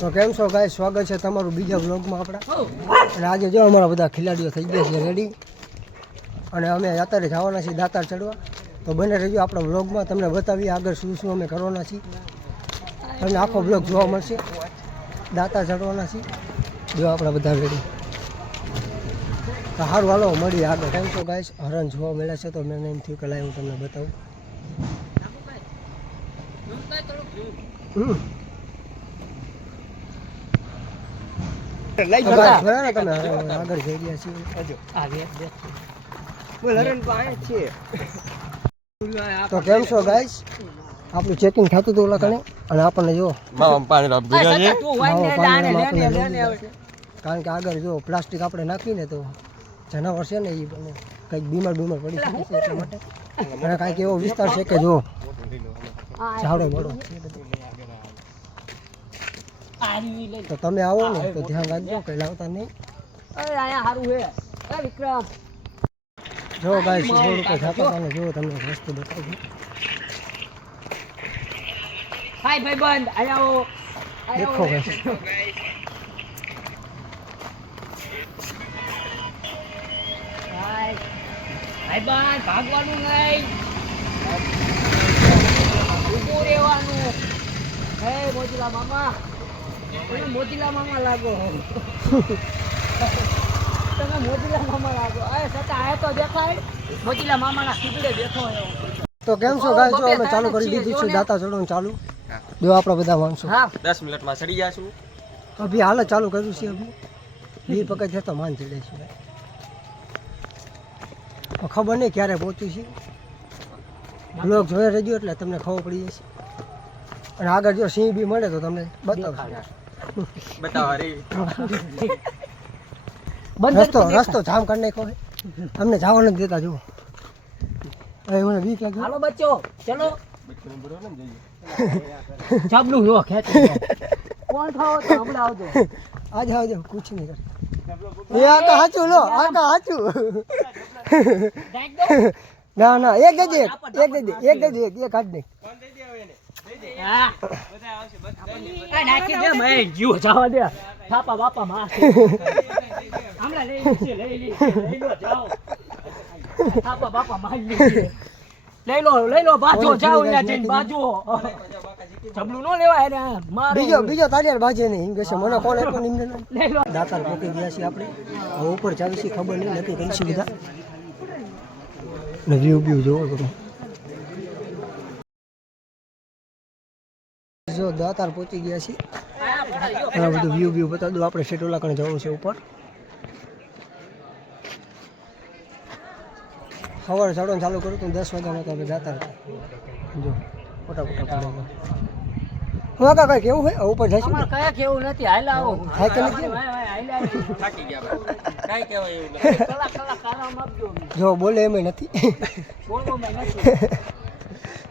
તો કેમ છો ગાય સ્વાગત છે તમારું બીજા બ્લોગમાં આપણા. અને આજે જો અમારા બધા ખેલાડીઓ થઈ ગયા છે રેડી અને અમે અત્યારે જવાના છીએ દાતાર ચડવા. તો બને રહેજો આપણા બ્લોગમાં તમને બતાવીએ આગળ શું શું અમે કરવાના છીએ. તમને આખો બ્લોગ જોવા મળશે. દાતા ચડવાના છીએ. જો આપણા બધા રેડી તો સારું હાલો મળીએ આગળ. કેમ છો ગાય હરણ જોવા મળ્યા છે તો મેં એમ થયું કે લાય હું તમને બતાવું. હમ. લઈ આગળ જોયા તમે? આગળ જઈ ગયા છીએ. તો કેમ છો ગાઈસ આપણું ચેકિંગ થતું હતું ઓલા કણે અને આપણને જો. કારણ કે આગળ જો પ્લાસ્ટિક આપણે નાખીને તો જનાવર છે ને એ બને. કંઈક બીમાર બીમાર પડી શકે છે એટલા માટે. અને કાંઈક એવો વિસ્તાર છે કે જો ઝાડો મળો તો તમે આવો ને તો ધ્યાન રાખજો કઈ લાવતા નહીં. જો ગાય રોડ ઉપર જતા તમે જો તમને રસ્તો બતાવું. હાય ભાઈબંધ આયા આવો. દેખો ગાય હાય. ભાઈબંધ ભાગવાનું નહીં. ઊભું રહેવાનું. હે મોજીલા મામા. મોતીલા મામા લાગો તમે મોતીલા મામા લાગો. અરે સતા આ તો દેખાય. મોતીલા મામાના સીધડે બેઠો તો કેમ છો ગાય? છો અમે ચાલુ કરી દીધું છે દાતા ચડવાનું ચાલુ. જો આપણા બધા માણસો. હા. દસ મિનિટમાં ચડી જાશું અભી હાલ ચાલુ કર્યું છે અભી. બી પકડ છે તો માન ચડે છે. ખબર નહીં ક્યારે પહોંચ્યું છે. બ્લોગ જોઈ રહેજો એટલે તમને ખબર પડી જશે. અને આગળ જો સિંહ બી મળે તો તમને બતાવશે. બતાવો રે રસ્તો રસ્તો જામ કરી નાખો અમને જવા નથી દેતા જુઓ. મને બીક લાગે હાલો બચ્ચો ચલો. ચાબલું રો ખેંચ કોણ ખાઓ તો હમણાં આવજો. આજે આવજો કુછ નહીં કરે. એ આ કા હાચું લો આ કા હાચું. ના ના એક જ એક. એક એક જ એક એક કાઢ દે? બાજો જાઓ અહીંયા જઈને બાજો. જબલું નો લેવાય ને મારો. બીજો બીજો તાલિયાર બાજે નહીં. એમ કહેશે મને કોણ આપ્યો ને એમને નહીં. દાતાર પોકી ગયા છીએ આપણે. ઉપર ચાલી છે ખબર નહીં નક્કી કરીશું બધા. ને ઊભી જોવો બધું જો દાતાર પહોંચી ગયા છીએ. આ બધું વ્યૂ વ્યૂ બતા દઉં. આપણે શેટોલા કણે જવું છે ઉપર. સવારે ચડવાનું ચાલુ કરું તો દસ વાગ્યામાં તો આપણે જાતા હતા. જો ફોટા ફોટા પડે હું કાકા કેવું હોય? ઉપર જઈશું અમાર કયા કેવું નથી હાલ આવો. થાય કે નથી? વાય, વાય, હાલ આવો. થાકી ગયા કાઈ કહેવાય એવું કલાક કલાક આરામ આપજો. જો બોલે એમ નથી. બોલવામાં નથી.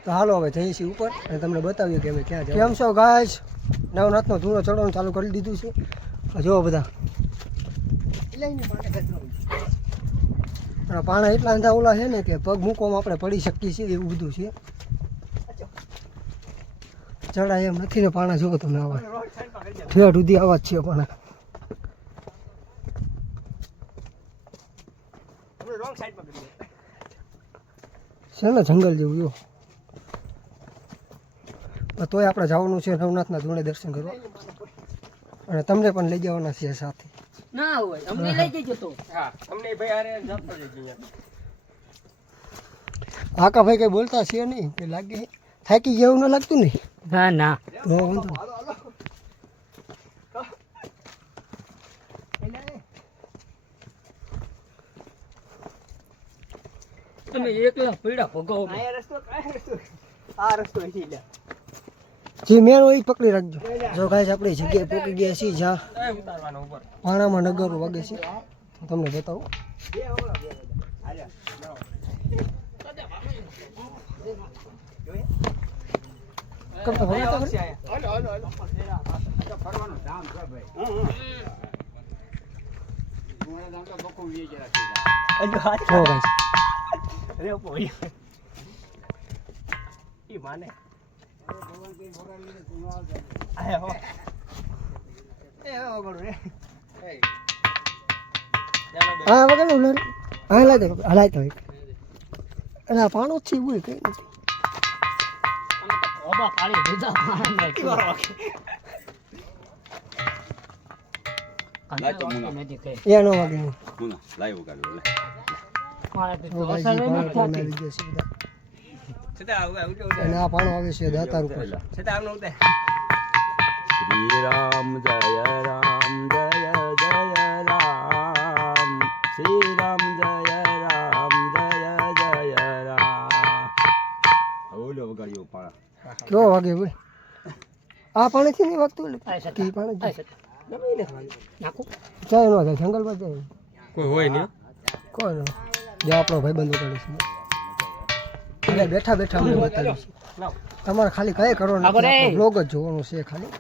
તો હાલો હવે જઈએ છીએ ઉપર અને તમને બતાવીએ કે અમે ક્યાં જઈએ કેમ છો ગાય નવનાથનો ધૂળો ચડવાનું ચાલુ કરી દીધું છે. જુઓ બધા. પાણા એટલા અંધા ઓલા છે ને કે પગ મૂકવામાં આપણે પડી શકીએ છીએ એવું બધું છે. ચડાય એમ નથી ને પાણા જુઓ તમને આવા. ઠેઠ સુધી આવા જ છે પાણા. છે ને જંગલ જેવું જો તોય આપણે જવાનું છે નવનાથના ધૂણે દર્શન કરવા. અને તમને પણ લઈ જવાના છે સાથે. ના હોય અમને લઈ જજો તો. હા અમને ભાઈ આરે જતો જજો અહીંયા. આકા ભાઈ કઈ બોલતા છે નહીં? કે લાગે? થાકી જેવું ન લાગતું નહીં ના ના. તો વાંધો તમે એકલા પીડા ભોગવો જે મેન હોય પકડી રાખજો. જો કાંઈ આપણી જગ્યાએ પહોંચી ગયા છીએ જ્યાં પાણામાં નગરો વાગે છે. તમને બતાવું. ફરતા ફરતા. જો હા વગર ઉલર હા લાય તો હલાય તો એટલે આ પાણો છે એવું કઈ નથી ઓબા પાડી દીધા માણસને. લાય તો મુના. નથી કઈ. એનો વાગે નહીં. મુના, લે. અને આ પાણો આવે છે દાતા ઉપર. છતાં આવું શ્રી રામ જય રામ જય જય રામ. શ્રી રામ જય રામ જય જય રામ. ઓલો વગાડ્યો પાણા. કેવો વાગે ભાઈ? આ પાણીથી નહીં વાગતું એટલે કી પાણી જાય? નો જાય જંગલમાં જાય. કોઈ હોય નહીં. કોઈ નો. જે આપણો ભાઈ બંધ કરે છે. બેઠા બેઠા અમે બતાવીશું. તમારે ખાલી કઈ. નથી બ્લોગ જ જોવાનું છે ખાલી.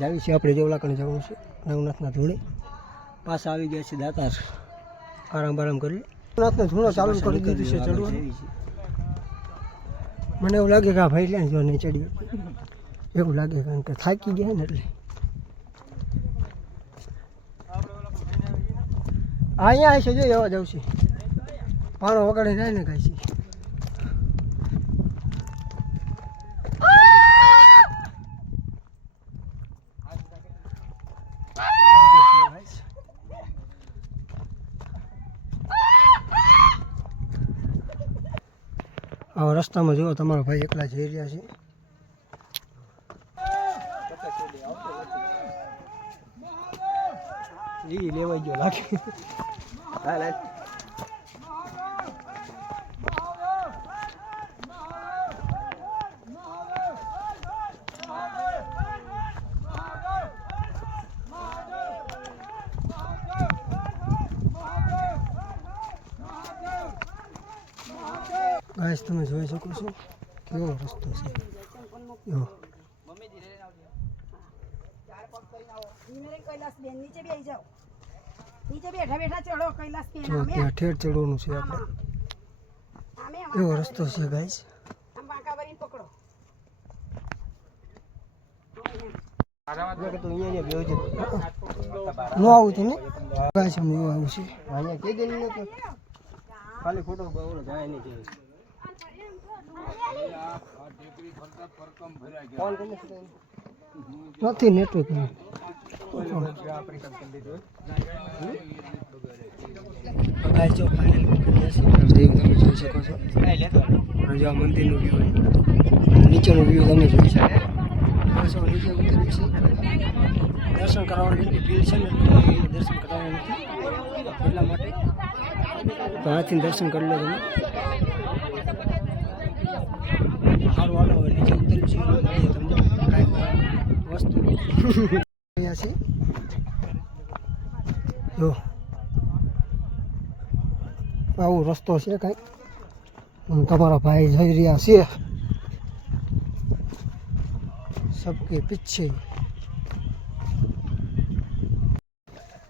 જાવી છે આપણે જેવલા જવાનું છે નવનાથના ધૂણે પાછા આવી ગયા છે દાતાર. આરામ બારામ કરી. નવનાથનો ધૂણો ચાલુ કરી દીધું છે ચડવાનું. મને એવું લાગે કે આ ભાઈ લે જો નહીં ચડી એવું લાગે કારણ કે થાકી ગયા ને એટલે. અહીંયા આવશે જો એવા જવું છે. પાણો વગાડી જાય ને કાંઈ છે. આ રસ્તામાં જુઓ, તમારો ભાઈ એકલા જઈ રહ્યા છે. ઈ લેવાઈ ગયો લાગે. ગાઈસ તમે જોઈ શકો છો કેવો રસ્તો છે. નીચે બેસી જાઓ. નીચે બેઠા બેઠા ચડો કૈલાસ બેન આમે. ઠેર ચડવાનું છે આપણે. આમે એવો રસ્તો છે ગાઈસ. આમ બાંકા ભરીને પકડો. નો આવું છે ને? ગાઈસ અમે આવું છે. અહીંયા ખાલી ફોટો ઓલો જાય નહીં ફોન નથી નેટવર્ક ગાઈસ જો ફાઇનલ દેવ તમે જોઈ શકો છો અને જો આ મંદિરનું વ્યૂ નીચેનું વ્યૂ તમે જોઈ શકો બસ હવે નીચે ઉતર્યું છે દર્શન કરવાની એટલી ભીડ છે ને એટલે અમને દર્શન કરાવવા નથી એટલા માટે તો આથી દર્શન કરી લો તમે. સારું હાલો, હવે નીચે ઉતર્યું છે એટલે મળીએ તમને કાંઈક આવો રસ્તો છે કંઈ. તમારા ભાઈ જઈ રહ્યા છે. સબકે પીછે.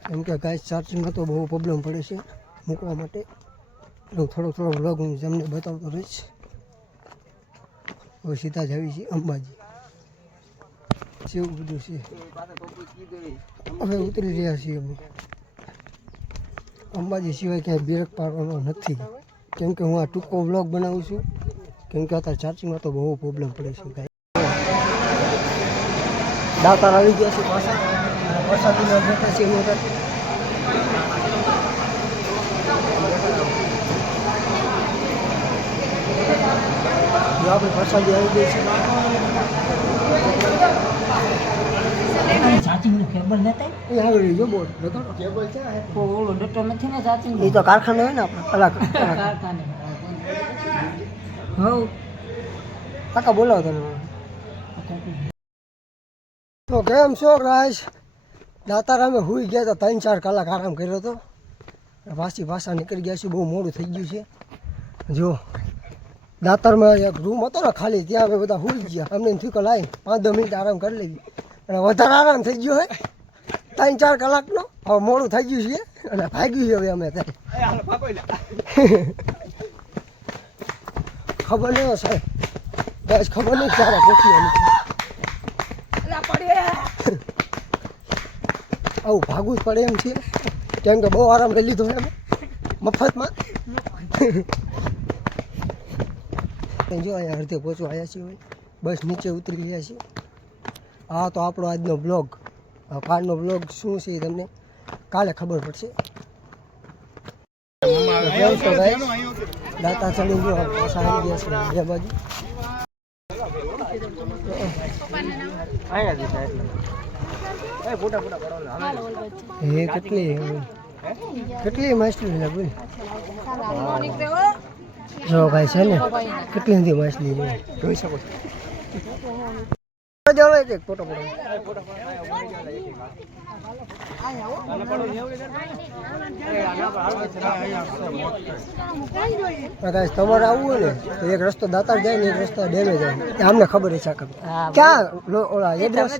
કેમ કે ગાય ચાર્જિંગમાં તો બહુ પ્રોબ્લેમ પડે છે મૂકવા માટે. એટલે થોડો થોડો વ્લોગ હું તમને બતાવતો રહીશ. હવે સીધા જ આવી છીએ અંબાજી. જેવું બધું છે. અમે ઉતરી રહ્યા છીએ અમે. અંબાજી સિવાય ક્યાંય બ્રેક પાડવાનો નથી. કેમ કે હું આ ટૂંકો વ્લોગ બનાવું છું. કેમ કે અત્યારે ચાર્જિંગમાં તો બહુ પ્રોબ્લેમ પડે છે કાંઈ. દાતાર આવી ગયા છે પાછા. પ્રસાદીમાં બેઠા છે એની અંદર. આપણી પ્રસાદી આવી ગઈ છે. ચાર્જિંગનું કેબલ નતા? એ આગળ જો બોર્ડ લગાડો કેબલ છે ઓલો ડટો નથી ને ચાર્જિંગ એ તો કારખાને હોય ને આપણે પેલા કારખાને. હવ. કાકા બોલાવો તમે. તો કેમ છો રાજ? દાતાર અમે હુઈ ગયા હતા ત્રણ ચાર કલાક આરામ કર્યો હતો વાસી ભાષા નીકળી ગયા છે બહુ મોડું થઈ ગયું છે. જો દાતારમાં એક રૂમ હતો ને ખાલી ત્યાં અમે બધા હુઈ ગયા. અમને થયું કે લાઈ પાંચ દસ મિનિટ આરામ કરી લેવી. અને વધારે આરામ થઈ ગયો હોય. ત્રણ ચાર કલાકનો. હવે મોડું થઈ ગયું છે. અને ભાગ્યું છે હવે અમે લે ખબર નહીં સાહેબ. બસ ખબર નહીં ક્યારે પહોંચી આવું ભાગવું જ પડે એમ છે. કેમ કે બહુ આરામ લઈ લીધો અમે મફતમાં. જો અહીંયા અડધે પહોંચવા આવ્યા છીએ. બસ નીચે ઉતરી ગયા છીએ. આ તો આપણો આજનો બ્લોગ કાલનો બ્લોગ શું છે એ તમને કાલે ખબર પડશે. દાતા ચડી ગયો સારી ગયા છે બે બાજુ. એ કેટલી કેટલી માછલી બોલ જો ભાઈ છે ને, કેટલી નથી માછલી જોઈ શકો જાઓ એક એક ફોટો પડો ગાઈસ તમારે આવવું હોય ને તો એક રસ્તો દાતા જાય ને એક રસ્તો ડેમેજ જાય. અમને ખબર છે આખા ક્યાં ઓલા એડ્રેસ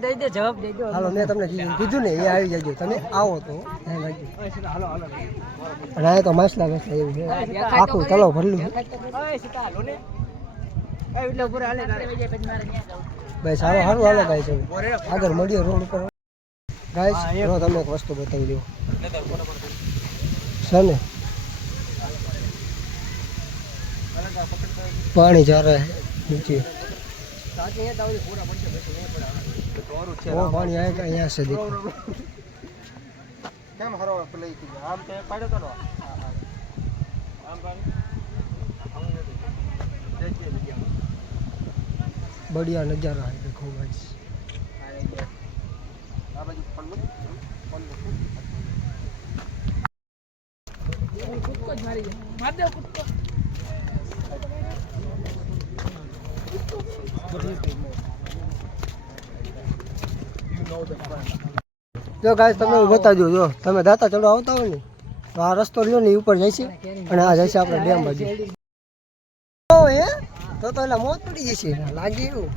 હાલો મેં તમને કીધું કીધું ને એ આવી જજો. તમે આવો તો. અને આ તો માછલા બેસલા એવું છે. આખું તલો ભરેલું ભાઈ સારો સારું હાલો ગાય છે આગળ મળીએ રોડ ઉપર. ગાય રો તમને એક વસ્તુ બતાવી દઉં છે ને પાણી જ્યારે નીચે. પાણી આવ્યા અહીંયા છે દેખો. કેમ હરો પેલા આમ તો પાડ્યો તો આમ बढ़िया नज़ारा है देखो गाइस જો ગાઈસ તમે હું બતાવજો જો તમે દાતા ચડવા આવતા હોય ને તો આ રસ્તો રહ્યો ને એ ઉપર જાય છે અને આ જાય છે આપણે ડેમ બાજુ ઓ હે તો તો એટલે મોત પડી જશે. લાગે એવું.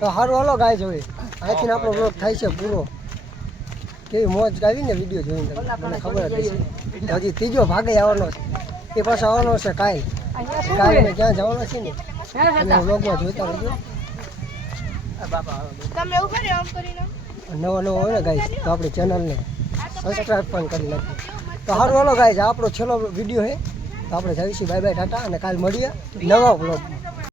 તો સારું હાલો ગાય હવે અહીંથી આપણો રોગ થાય છે પૂરો. કેવી મોજ ગાવી ને વીડિયો જોઈને. મને ખબર હતી હજી ત્રીજો ભાગે આવવાનો છે. એ પાછો આવવાનો છે કાંઈ કાંઈ ને ક્યાં જવાનો છે ને? તમે બ્લોગમાં જોતા રહેજો. નવો નવો હોય ને ગાઈશ તો આપણી ચેનલને સબસ્ક્રાઈબ પણ કરી નાખજો. તો સારું હાલો ગાઈશ આપણો છેલ્લો વીડિયો છે. તો આપણે જઈશું. Bye bye tata. અને કાલ મળીએ નવા બ્લોગમાં